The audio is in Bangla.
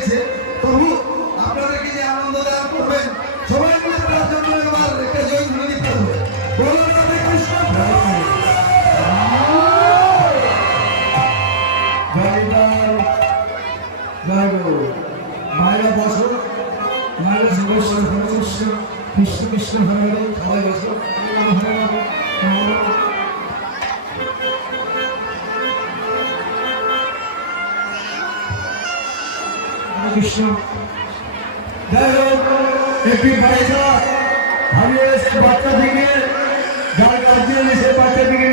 দিয়েছে, তবু আপনাদেরকে যে আনন্দ দেওয়া করবেন সবাই মিলে তার জন্য এবার একটা জয় ধ্বনি দিতে হবে। বলো রাধে কৃষ্ণ। মায়েরা বসো, মায়েরা সমস্যা সমস্যা কৃষ্ণ কৃষ্ণ হরে হরে সবাই বসো। কৃষ্ণ যাই হোক, একটি বাচ্চা ভালো বাচ্চা থেকে যার গার্জিয়ান এসে বাচ্চা থেকে